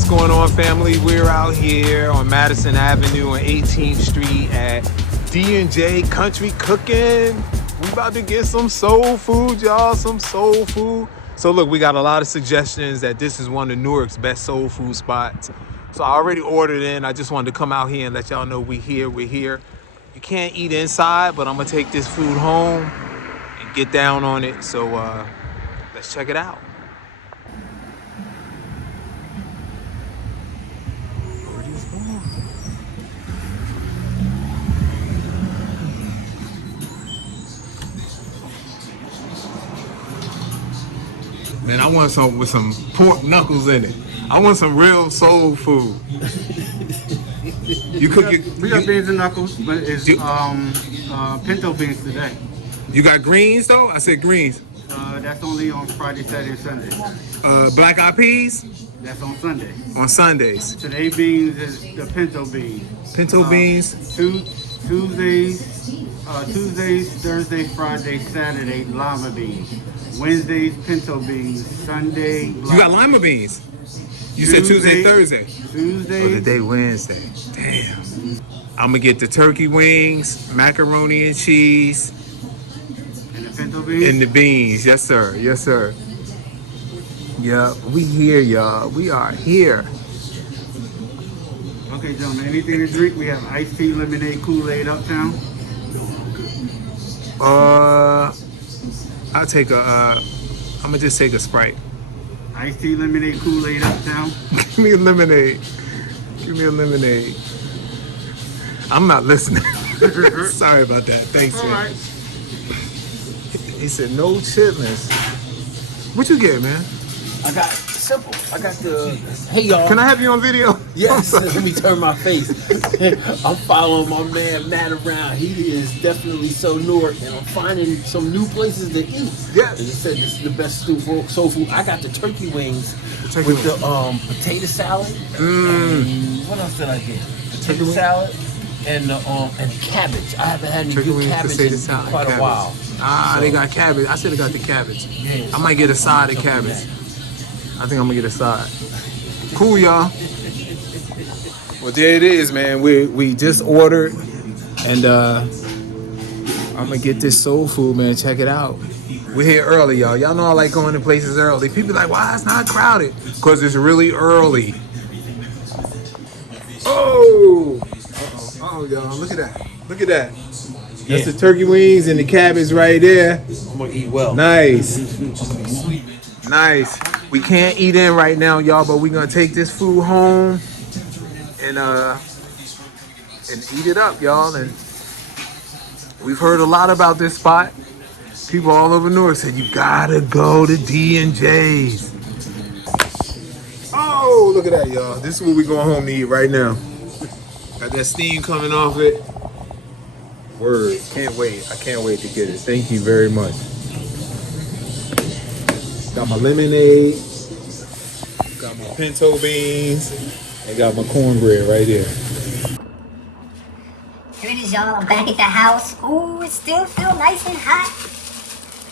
What's going on, family? We're out here on Madison Avenue on 18th Street at D&J Country Cooking. We about to get some soul food, y'all, some soul food. So look, we got a lot of suggestions that this is one of Newark's best soul food spots. So I already ordered in. I just wanted to come out here and let y'all know we're here. You can't eat inside, but I'm gonna take this food home and get down on it. So let's check it out. Man, I want some with some pork knuckles in it. I want some real soul food. You cook your... We got beans and knuckles, but it's pinto beans today. You got greens though? I said greens. That's only on Friday, Saturday, and Sunday. Black eyed peas? That's on Sunday. On Sundays. Today beans is the pinto beans. Pinto beans? Tuesdays, Thursday, Friday, Saturday, lima beans. Wednesdays, pinto beans. Sunday, you got lima beans? You said Tuesday and Thursday? Tuesday. Oh, today Wednesday. Damn. I'm gonna get the turkey wings, macaroni and cheese. And the pinto beans? And the beans. Yes, sir. Yes, sir. Yeah, we here, y'all. We are here. Okay, gentlemen, anything to drink? We have iced tea, lemonade, Kool-Aid uptown. I'll take I'm gonna just take a Sprite. Iced tea, lemonade, Kool-Aid uptown. Give me a lemonade. Give me a lemonade. I'm not listening. Sorry about that. Thanks, man. Right. He said no chitlins. What you get, man? I got simple. I got the, hey y'all. Can I have you on video? Yes, let me turn my face. I'm following my man Matt around. He is definitely so Newark, and I'm finding some new places to eat. Yes. And he said this is the best soul food. I got the turkey wings Turkey with wings. the potato salad. And what else did I get? Potato salad and cabbage. I haven't had any Turkey good wings, cabbage potato in salad, quite cabbage. a while. They got cabbage. I should have got the cabbage. Yeah, I might get a side of cabbage. I think I'm gonna get a side. Cool, y'all. Well, there it is, man. We just ordered, and I'm gonna get this soul food, man. Check it out. We're here early, y'all. Y'all know I like going to places early. People like, why it's not crowded? Because it's really early. Oh! Uh-oh, y'all. Look at that. Look at that. That's the turkey wings and the cabbage right there. I'm gonna eat well. Nice. Nice. We can't eat in right now, y'all, but we're gonna take this food home and eat it up, y'all. And we've heard a lot about this spot. People all over Newark said you gotta go to D&J's. Oh, look at that, y'all. This is what we're going home to eat right now. Got that steam coming off it. Word. Can't wait. I can't wait to get it. Thank you very much. Got my lemonade, got my pinto beans, and got my cornbread right there. Here it is, y'all. I'm back at the house. Ooh, it still feels nice and hot.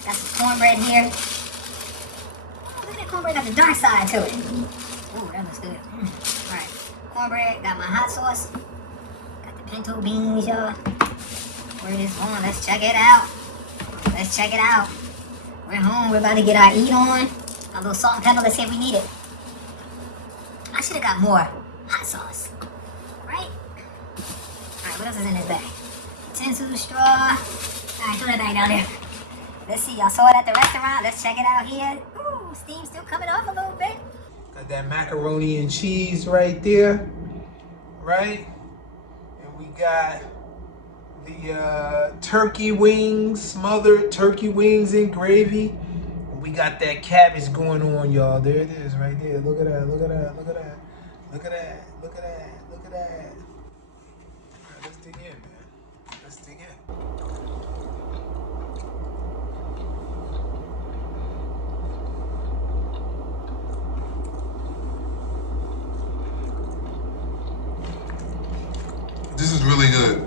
Got some cornbread here. Oh, look at that cornbread. Got the dark side to it. Ooh, that looks good. Alright, cornbread. Got my hot sauce. Got the pinto beans, y'all. Where it is on. Let's check it out. Let's check it out. We're home. We're about to get our eat on. A little salt and pepper. Let's see if we need it. I should have got more hot sauce. Right? Alright, what else is in this bag? Tinsel, straw. Alright, throw that bag down there. Let's see. Y'all saw it at the restaurant. Let's check it out here. Ooh, steam's still coming off a little bit. Got that macaroni and cheese right there. Right? And we got the turkey wings, smothered turkey wings in gravy. And we got that cabbage going on, y'all. There it is right there. Look at that, look at that, look at that. Look at that, look at that, look at that. All right, let's dig in, man. Let's dig in. This is really good.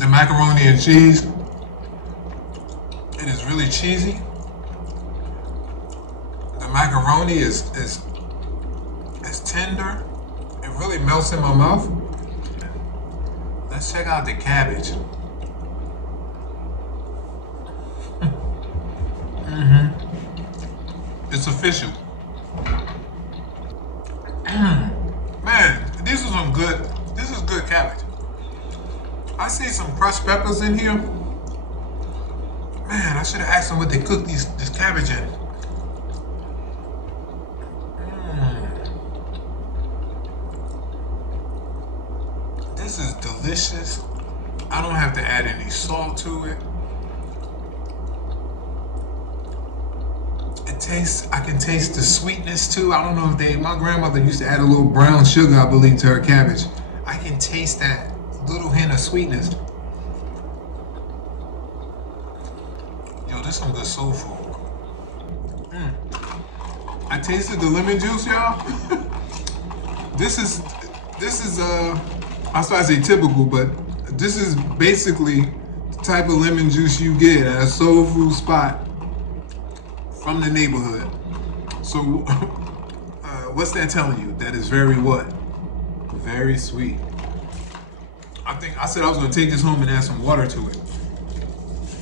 The macaroni and cheese, it is really cheesy. The macaroni is tender. It really melts in my mouth. Let's check out the cabbage. It's official. Man, this is some good. This is good cabbage. I see some crushed peppers in here. Man, I should have asked them what they cook this cabbage in. This is delicious. I don't have to add any salt to it. I can taste the sweetness too. I don't know if my grandmother used to add a little brown sugar, I believe, to her cabbage. I can taste that little hint of sweetness. Yo, this is some good soul food. I tasted the lemon juice, y'all. This is I was about to say typical, but this is basically the type of lemon juice you get at a soul food spot from the neighborhood. So, what's that telling you? That is very what? Very sweet. I said I was gonna take this home and add some water to it.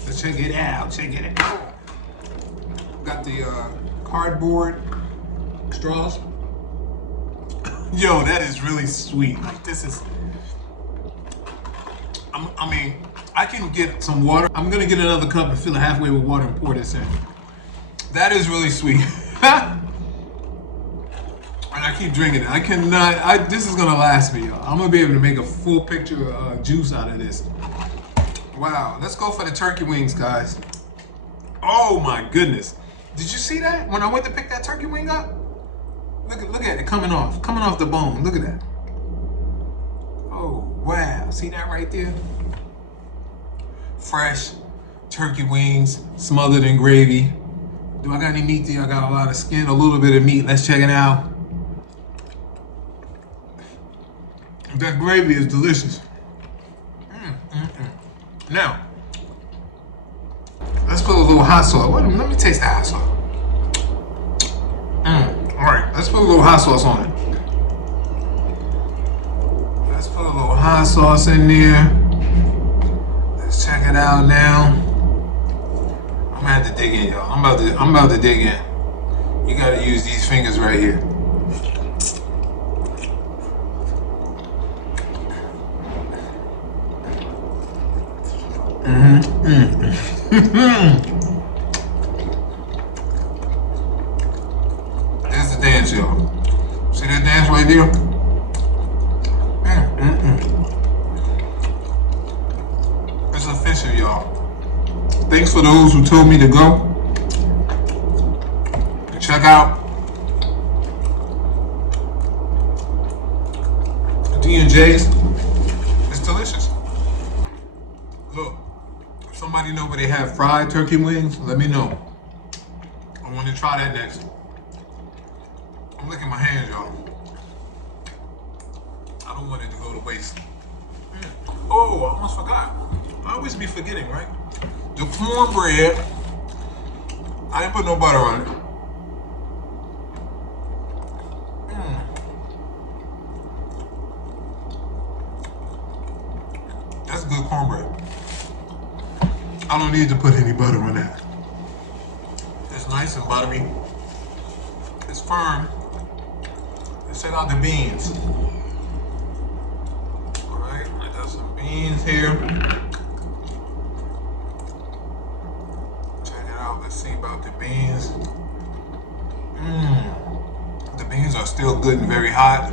Let's check it out. Check it out. Got the cardboard straws. Yo, that is really sweet. Like this is. I mean, I can get some water. I'm gonna get another cup and fill it halfway with water and pour this in. That is really sweet. And I keep drinking it. I cannot, this is gonna last me, y'all. I'm gonna be able to make a full picture juice out of this. Wow, let's go for the turkey wings, guys. Oh my goodness. Did you see that? When I went to pick that turkey wing up? Look at it coming off the bone. Look at that. Oh, wow, see that right there? Fresh turkey wings, smothered in gravy. Do I got any meat there? I got a lot of skin, a little bit of meat. Let's check it out. That gravy is delicious. Now, let's put a little hot sauce. Wait a minute, let me taste the hot sauce. All right, let's put a little hot sauce on it. Let's put a little hot sauce in there. Let's check it out now. I'm gonna have to dig in, y'all. I'm about to dig in. You gotta use these fingers right here. There's the dance, y'all. See that dance right there? It's official, y'all. Thanks for those who told me to go. Check out D&J's. It's delicious. Look, if somebody know where they have fried turkey wings, let me know. I want to try that next. I'm licking my hands, y'all. I don't want it to go to waste. Oh, I almost forgot. I always be forgetting, right? The cornbread, I didn't put no butter on it. That's good cornbread. I don't need to put any butter on that. It's nice and buttery. It's firm. Let's check out the beans. All right, I got some beans here. Let's see about the beans. The beans are still good and very hot.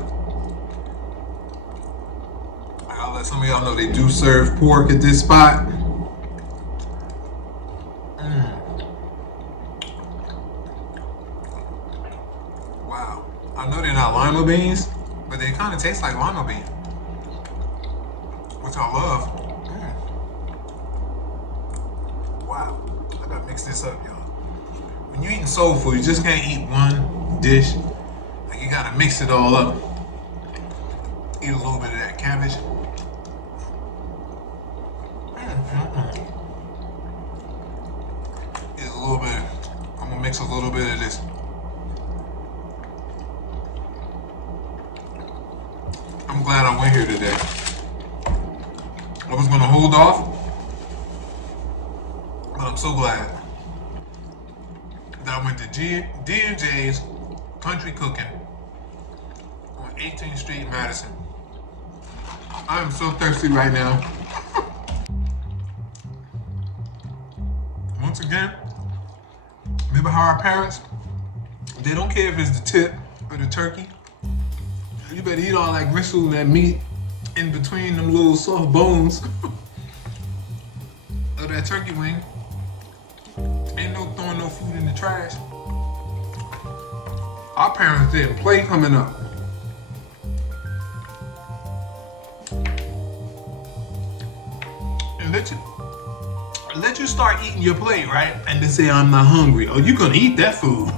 I gotta let some of y'all know they do serve pork at this spot. Wow. I know they're not lima beans, but they kind of taste like lima beans, which I love. Wow. I gotta mix this up, y'all. When you're eating soul food, you just can't eat one dish. Like, you gotta mix it all up. Eat a little bit of that cabbage. Eat a little bit. I'm gonna mix a little bit of this. I'm glad I went here today. I was gonna hold off, but I'm so glad that I went to D&J's Country Cooking on 18th Street, Madison. I am so thirsty right now. Once again, remember how our parents, they don't care if it's the tip or the turkey. You better eat all that gristle and that meat in between them little soft bones of that turkey wing. Ain't no throwing no food in the trash. Our parents didn't play coming up. And let you start eating your plate, right? And then say, I'm not hungry. Oh, you gonna eat that food.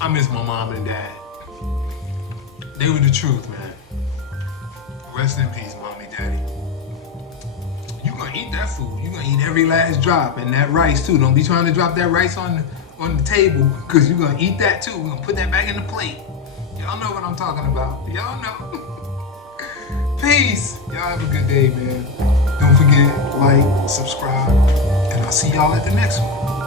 I miss my mom and dad. They were the truth, man. Rest in peace, mommy, daddy. You gonna eat that food. You gonna eat every last drop, and that rice too. Don't be trying to drop that rice on the table, because you're gonna eat that too. We're gonna put that back in the plate. Y'all know what I'm talking about. Y'all know. Peace. Y'all have a good day, man. Don't forget, like, subscribe, and I'll see y'all at the next one.